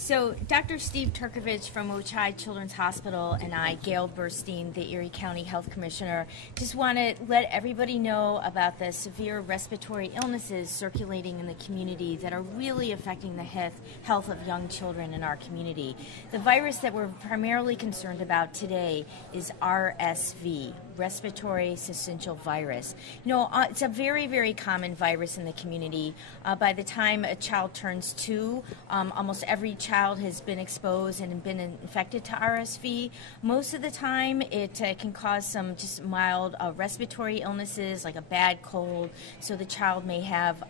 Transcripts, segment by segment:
So Dr. Steve Turkovich from Ochi Children's Hospital and I, Gail Burstein, the Erie County Health Commissioner, just want to let everybody know about the severe respiratory illnesses circulating in the community that are really affecting the health of young children in our community. The virus that we're primarily concerned about today is RSV, Respiratory Syncytial Virus. You know, it's a very, very common virus in the community. By the time a child turns 2, almost every child has been exposed and been infected to RSV. Most of the time, it can cause some just mild respiratory illnesses like a bad cold. So the child may have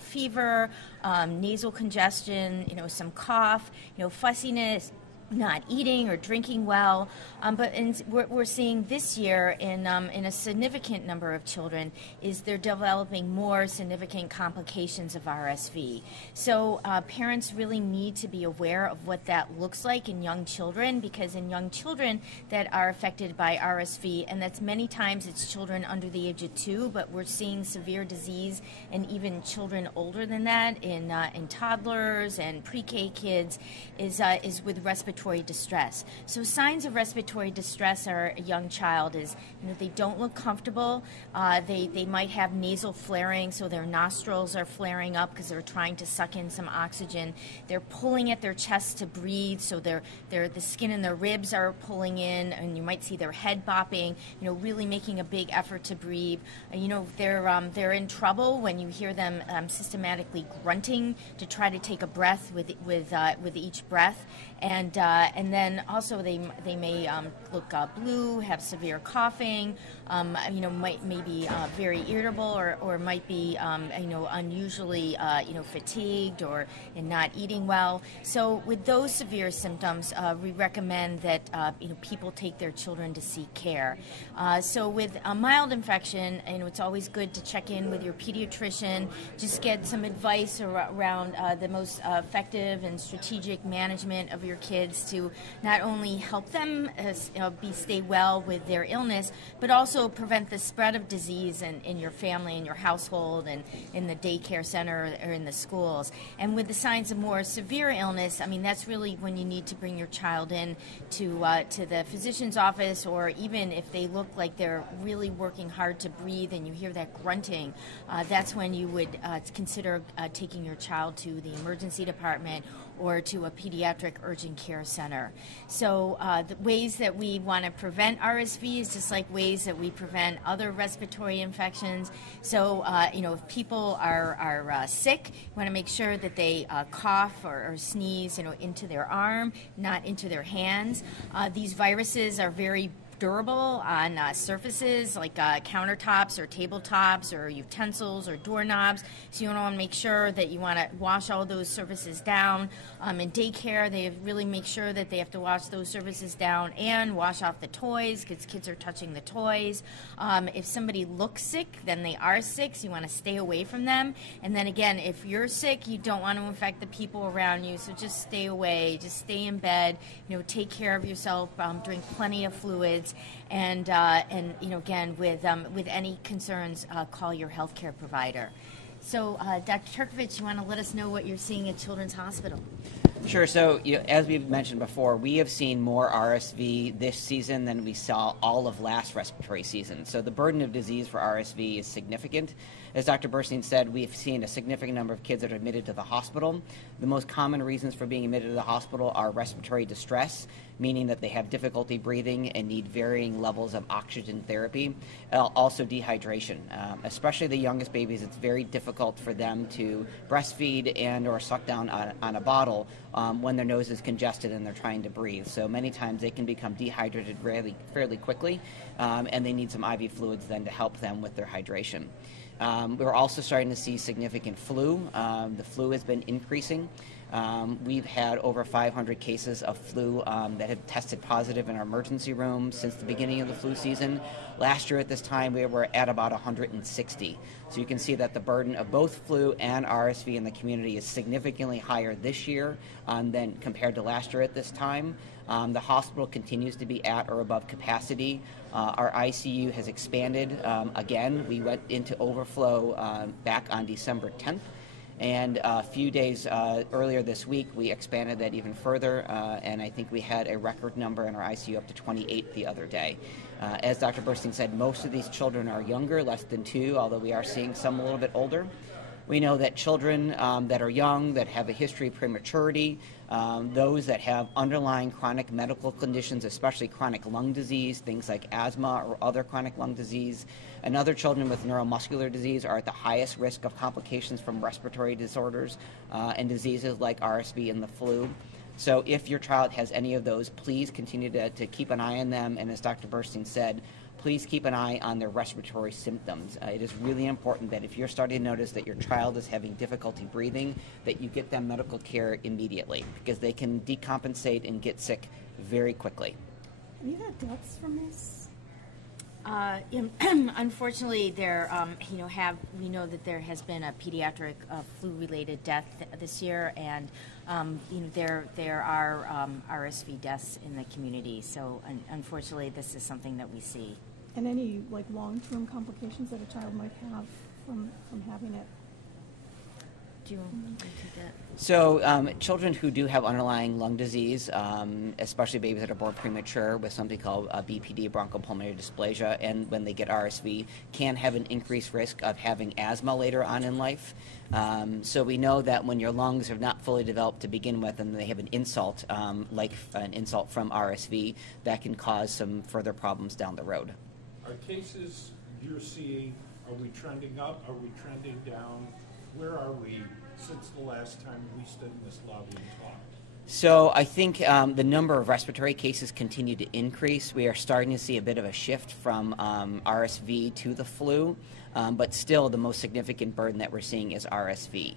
fever, nasal congestion, some cough, fussiness, not eating or drinking well, but we're seeing this year in a significant number of children is they're developing more significant complications of RSV. So parents really need to be aware of what that looks like in young children, because in young children that are affected by RSV, and that's many times it's children under the age of 2, but we're seeing severe disease in even children older than that, in toddlers and pre-K kids, is with respiratory distress. So signs of respiratory distress are a young child is, they don't look comfortable. They might have nasal flaring, so their nostrils are flaring up because they're trying to suck in some oxygen. They're pulling at their chest to breathe, so the skin in their ribs are pulling in, and you might see their head bopping, really making a big effort to breathe. They're in trouble when you hear them systematically grunting to try to take a breath with each breath. And then also they may look blue, have severe coughing, may be very irritable or might be unusually fatigued and not eating well. So with those severe symptoms, we recommend that people take their children to seek care. So with a mild infection, it's always good to check in with your pediatrician, just get some advice around the most effective and strategic management of your kids to not only help them stay well with their illness, but also prevent the spread of disease in your family, in your household, and in the daycare center or in the schools. And with the signs of more severe illness, that's really when you need to bring your child in to the physician's office, or even if they look like they're really working hard to breathe and you hear that grunting, that's when you would consider taking your child to the emergency department or to a pediatric urgent care center. So the ways that we want to prevent RSV is just like ways that we prevent other respiratory infections. So, if people are sick, you want to make sure that they cough or sneeze, into their arm, not into their hands. These viruses are very durable on surfaces like countertops or tabletops or utensils or doorknobs. So you want to make sure that you want to wash all those surfaces down. In daycare, they really make sure that they have to wash those surfaces down and wash off the toys because kids are touching the toys. If somebody looks sick, then they are sick, so you want to stay away from them. And then again, if you're sick, you don't want to infect the people around you, so just stay away, just stay in bed, take care of yourself, drink plenty of fluids. And again, with any concerns, call your healthcare provider. So, Dr. Turkovich, you want to let us know what you're seeing at Children's Hospital? Sure. So, as we've mentioned before, we have seen more RSV this season than we saw all of last respiratory season. So the burden of disease for RSV is significant. As Dr. Burstein said, we've seen a significant number of kids that are admitted to the hospital. The most common reasons for being admitted to the hospital are respiratory distress, meaning that they have difficulty breathing and need varying levels of oxygen therapy. Also dehydration. Especially the youngest babies, it's very difficult for them to breastfeed and or suck down on a bottle when their nose is congested and they're trying to breathe. So many times they can become dehydrated fairly quickly, and they need some IV fluids then to help them with their hydration. We're also starting to see significant flu. The flu has been increasing. We've had over 500 cases of flu that have tested positive in our emergency room since the beginning of the flu season. Last year at this time, we were at about 160. So you can see that the burden of both flu and RSV in the community is significantly higher this year than compared to last year at this time. The hospital continues to be at or above capacity. Our ICU has expanded again. We went into overflow back on December 10th. And a few days earlier this week, we expanded that even further, and I think we had a record number in our ICU up to 28 the other day. As Dr. Burstein said, most of these children are younger, less than 2, although we are seeing some a little bit older. We know that children that are young, that have a history of prematurity, those that have underlying chronic medical conditions, especially chronic lung disease, things like asthma or other chronic lung disease, and other children with neuromuscular disease are at the highest risk of complications from respiratory disorders and diseases like RSV and the flu. So if your child has any of those, please continue to keep an eye on them, and as Dr. Burstein said, please keep an eye on their respiratory symptoms. It is really important that if you're starting to notice that your child is having difficulty breathing, that you get them medical care immediately, because they can decompensate and get sick very quickly. Have you had deaths from this? Unfortunately, we know that there has been a pediatric flu-related death this year, and there are RSV deaths in the community. So unfortunately, this is something that we see. And any long-term complications that a child might have from having it? Do you want to take that? So children who do have underlying lung disease, especially babies that are born premature with something called BPD, bronchopulmonary dysplasia, and when they get RSV, can have an increased risk of having asthma later on in life. So we know that when your lungs are not fully developed to begin with and they have an insult, like an insult from RSV, that can cause some further problems down the road. Are cases you're seeing, are we trending up? Are we trending down? Where are we since the last time we stood in this lobby and talked? So I think the number of respiratory cases continue to increase. We are starting to see a bit of a shift from RSV to the flu, but still the most significant burden that we're seeing is RSV.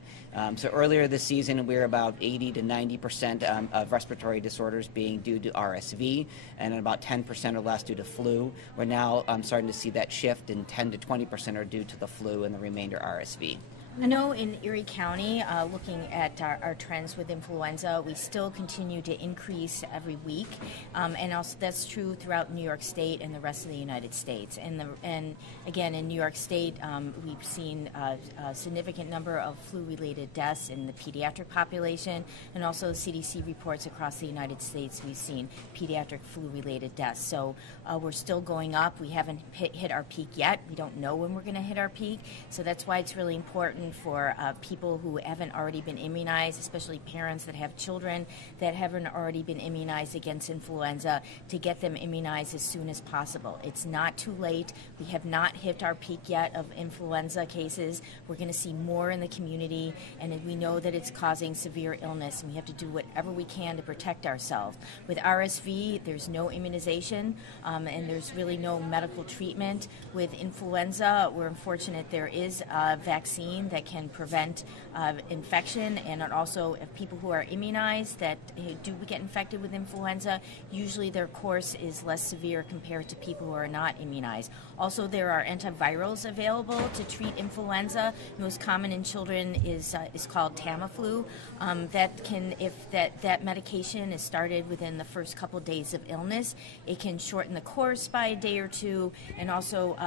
So earlier this season, we were about 80 to 90% of respiratory disorders being due to RSV, and about 10% or less due to flu. We're now starting to see that shift, and 10 to 20% are due to the flu, and the remainder RSV. I know in Erie County, looking at our trends with influenza, we still continue to increase every week, and also that's true throughout New York State and the rest of the United States. And again, in New York State, we've seen a significant number of flu-related deaths in the pediatric population, and also CDC reports across the United States, we've seen pediatric flu-related deaths. So we're still going up. We haven't hit our peak yet. We don't know when we're going to hit our peak, so that's why it's really important for people who haven't already been immunized, especially parents that have children that haven't already been immunized against influenza, to get them immunized as soon as possible. It's not too late. We have not hit our peak yet of influenza cases. We're going to see more in the community, and we know that it's causing severe illness, and we have to do whatever we can to protect ourselves. With RSV, there's no immunization, and there's really no medical treatment. With influenza, we're unfortunate there is a vaccine that can prevent infection, and also if people who are immunized that do get infected with influenza, usually their course is less severe compared to people who are not immunized. Also, there are antivirals available to treat influenza. Most common in children is called Tamiflu. If that medication is started within the first couple days of illness, it can shorten the course by a day or two, and also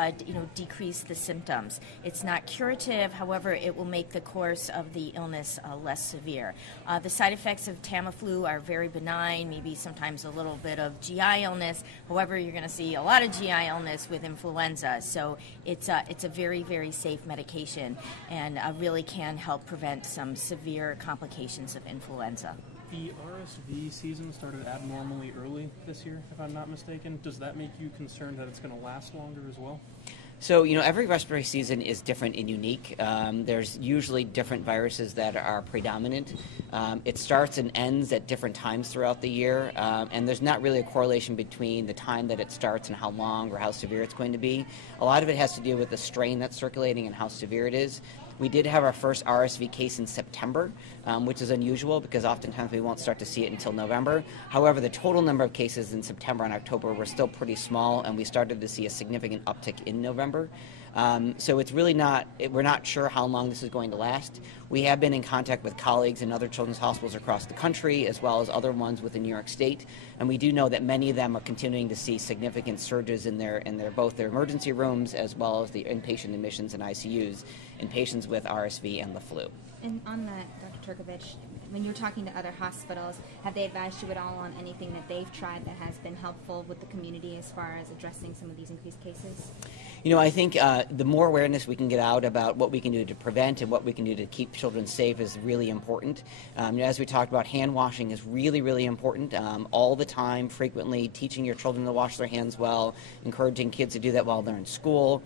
decrease the symptoms. It's not curative, however, it will make the course of the illness less severe. The side effects of Tamiflu are very benign, maybe sometimes a little bit of GI illness. However, you're going to see a lot of GI illness with influenza, so it's a very, very safe medication, and really can help prevent some severe complications of influenza. The RSV season started abnormally early this year, if I'm not mistaken. Does that make you concerned that it's going to last longer as well? So, every respiratory season is different and unique. There's usually different viruses that are predominant. It starts and ends at different times throughout the year, and there's not really a correlation between the time that it starts and how long or how severe it's going to be. A lot of it has to do with the strain that's circulating and how severe it is. We did have our first RSV case in September, which is unusual because oftentimes we won't start to see it until November. However, the total number of cases in September and October were still pretty small, and we started to see a significant uptick in November. So it's really we're not sure how long this is going to last. We have been in contact with colleagues in other children's hospitals across the country, as well as other ones within New York State, and we do know that many of them are continuing to see significant surges in both their emergency rooms as well as the inpatient admissions and ICUs in patients with RSV and the flu. And on that, Dr. Turkovich, when you're talking to other hospitals, have they advised you at all on anything that they've tried that has been helpful with the community as far as addressing some of these increased cases? You know, I think the more awareness we can get out about what we can do to prevent and what we can do to keep children safe is really important. As we talked about, hand washing is really, really important. All the time, frequently, teaching your children to wash their hands well, encouraging kids to do that while they're in school.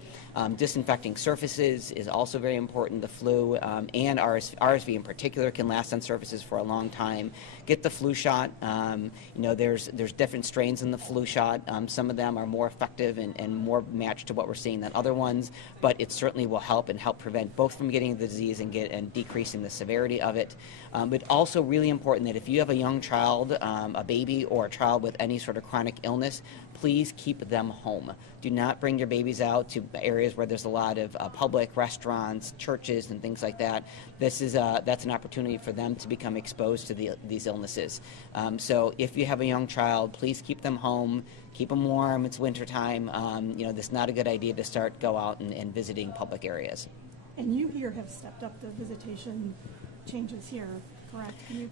Disinfecting surfaces is also very important. The flu and RSV in particular can last on surfaces for a long time. Get the flu shot. There's different strains in the flu shot. Some of them are more effective and more matched to what we're seeing than other ones, but it certainly will help prevent both from getting the disease and decreasing the severity of it. But also really important that if you have a young child, a baby or a child with any sort of chronic illness, please keep them home. Do not bring your babies out to areas where there's a lot of public restaurants, churches, and things like that. That's an opportunity for them to become exposed to these illnesses. So if you have a young child, please keep them home. Keep them warm. It's wintertime. This is not a good idea to go out and visiting public areas. And you here have stepped up the visitation changes here, correct? Can you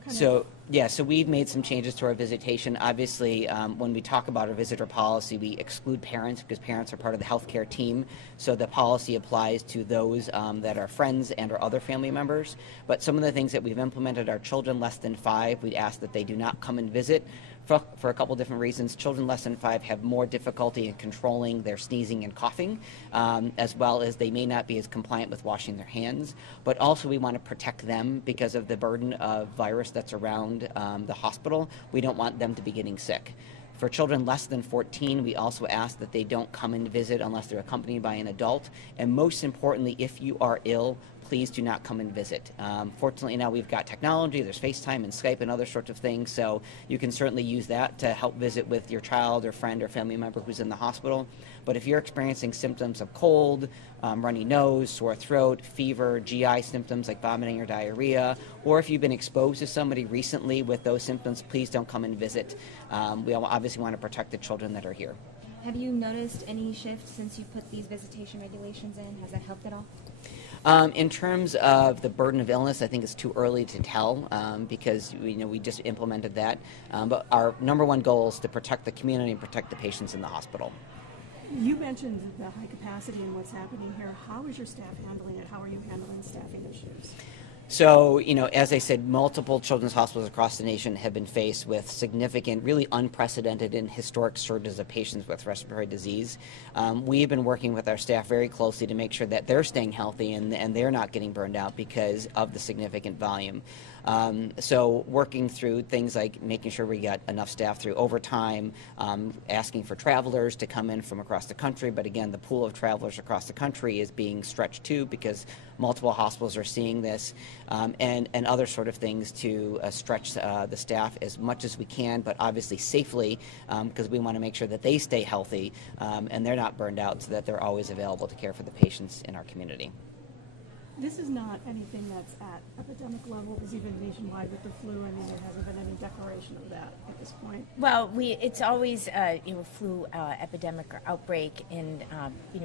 So we've made some changes to our visitation. Obviously, when we talk about our visitor policy, we exclude parents because parents are part of the healthcare team. So the policy applies to those that are friends and or other family members. But some of the things that we've implemented are children less than 5. We ask that they do not come and visit for a couple different reasons. Children less than 5 have more difficulty in controlling their sneezing and coughing, as well as they may not be as compliant with washing their hands. But also we want to protect them because of the burden of virus that's around the hospital. We don't want them to be getting sick. For children less than 14, we also ask that they don't come and visit unless they're accompanied by an adult. And most importantly, if you are ill, please do not come and visit. Fortunately, now we've got technology. There's FaceTime and Skype and other sorts of things, so you can certainly use that to help visit with your child or friend or family member who's in the hospital. But if you're experiencing symptoms of cold, runny nose, sore throat, fever, GI symptoms like vomiting or diarrhea, or if you've been exposed to somebody recently with those symptoms, please don't come and visit. We obviously want to protect the children that are here. Have you noticed any shift since you put these visitation regulations in? Has that helped at all? In terms of the burden of illness, I think it's too early to tell because we just implemented that. But our number one goal is to protect the community and protect the patients in the hospital. You mentioned the high capacity and what's happening here. How is your staff handling it? How are you handling staffing issues? So, as I said, multiple children's hospitals across the nation have been faced with significant, really unprecedented and historic surges of patients with respiratory disease. We've been working with our staff very closely to make sure that they're staying healthy and they're not getting burned out because of the significant volume. So working through things like making sure we got enough staff through overtime, asking for travelers to come in from across the country, but again, the pool of travelers across the country is being stretched too because multiple hospitals are seeing this, and other sort of things to stretch the staff as much as we can, but obviously safely because we want to make sure that they stay healthy and they're not burned out so that they're always available to care for the patients in our community. This is not anything that's at epidemic level, because even nationwide with the flu, I mean, there hasn't been any declaration of that at this point. Well, it's always flu epidemic or outbreak in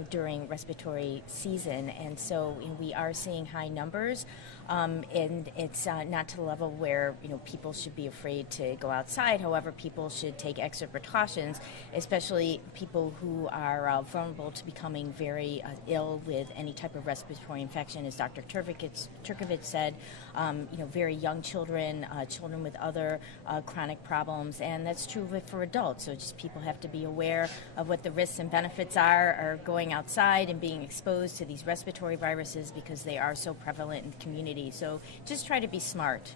during respiratory season, and so we are seeing high numbers, and it's not to the level where people should be afraid to go outside. However, people should take extra precautions, especially people who are vulnerable to becoming very ill with any type of respiratory infection, as Dr. Turkovich said, very young children, children with other chronic problems, and that's true for adults. So just people have to be aware of what the risks and benefits are going outside and being exposed to these respiratory viruses because they are so prevalent in the community. So just try to be smart.